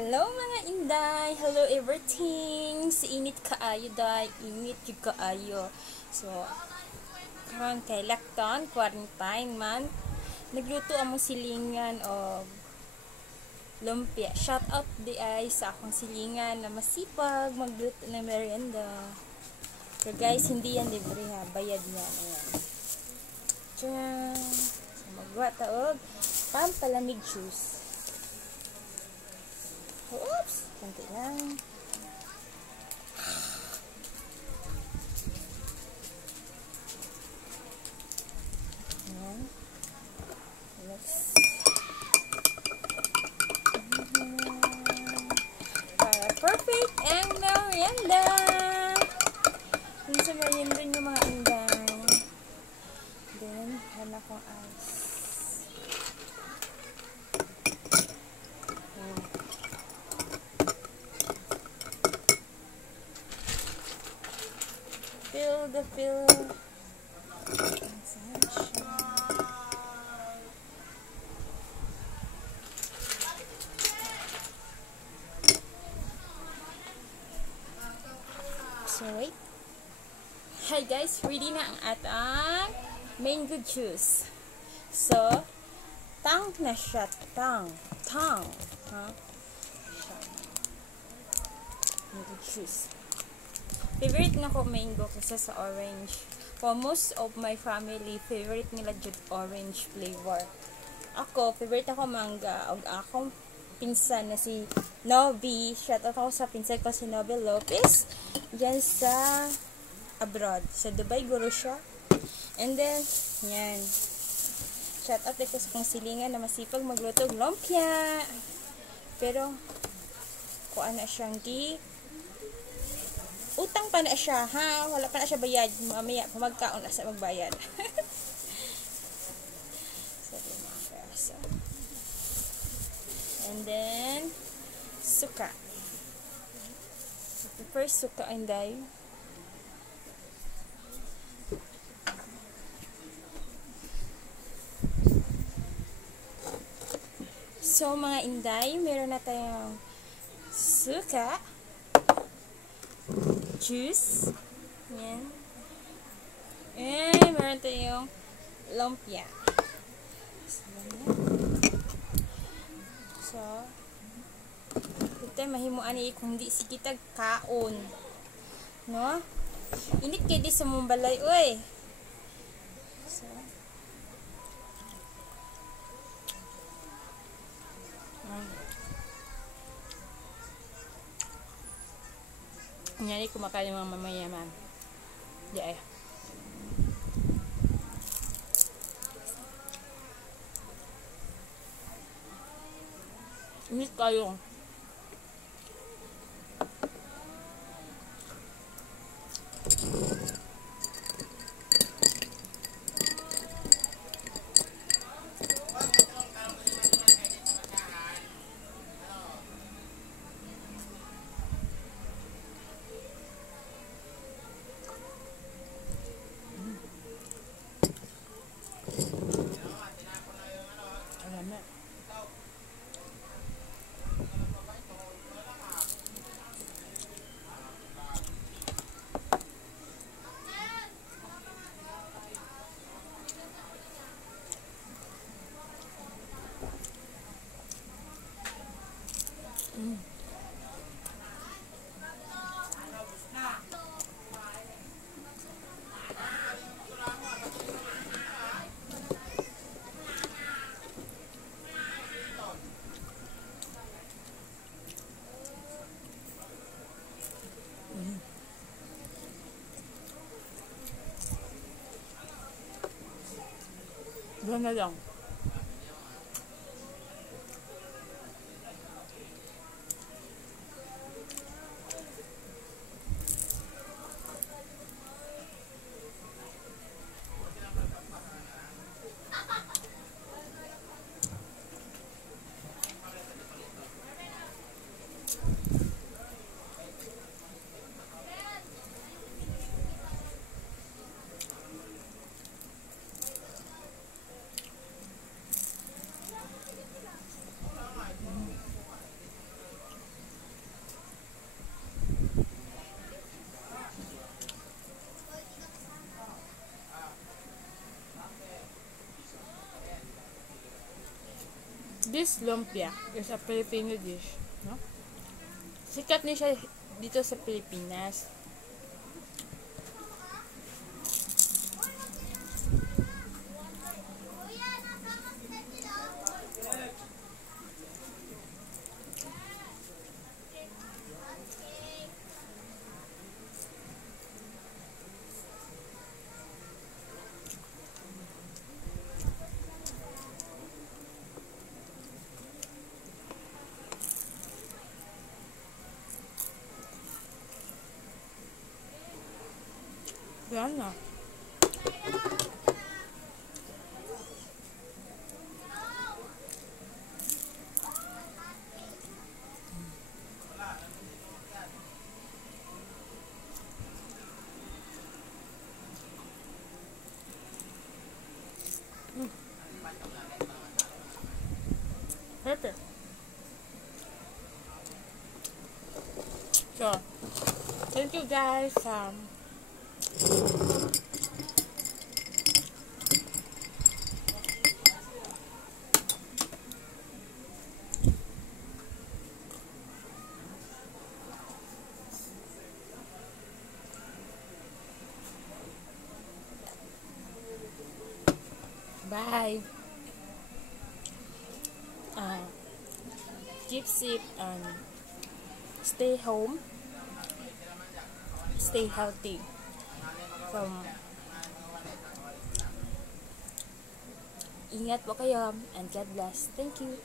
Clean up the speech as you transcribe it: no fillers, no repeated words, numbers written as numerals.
Hello mga inday! Hello everything! Si init kaayo day, init yung kaayo. So, karon kay lockdown, quarantine man. Nagluto amo silingan o lumpia. Shout out di ay sa akong silingan na masipag magluto ng merienda. So guys, hindi yan libre ha, bayad yan. Ayan. Tiyang! So, magwa taog pampalamig juice. Oops! Kunti lang. Ayan. Let's... Para perfect and merienda! Yun sa merienda yung mga inday. Then, hana kong ice. Feel so wait. Hi guys, ready na ang atang mango juice. So tang na siya, tang ha, mango juice. Favorite nga ko mango kasi sa orange. For most of my family, favorite nila jud orange flavor. Ako, favorite ako mangga. Og akong pinsan na si Novi. Shout out ako sa pinsan ko si Novi Lopez. Diyan sa abroad. Sa Dubai, guro siya. And then, yan. Shout out ako sa kong silingan na masipag magluto og lumpia. Pero, kuan na siyang utang pa na siya, ha? Wala pa na siya bayad. Mamaya, pamagkaon na sa magbayad. So, and then, suka. So, the first suka, inday. So, mga inday, meron na tayong suka, juice. Yan. And meron tayong lumpia. So, ito mahimuan ni kung di si kita kaon. No? Init kay di sa mumbalay, oy. So, nyari kumakain yung mga mamayaman. Di ay. Init kayo. Doon na lang. This lumpia is a Filipino dish, no? Sikat ni siya dito sa Pilipinas. Yan na. Perfect. So, thank you guys. Bye. Keep safe and stay home. Stay healthy. Ingat po kayo and God bless. Thank you.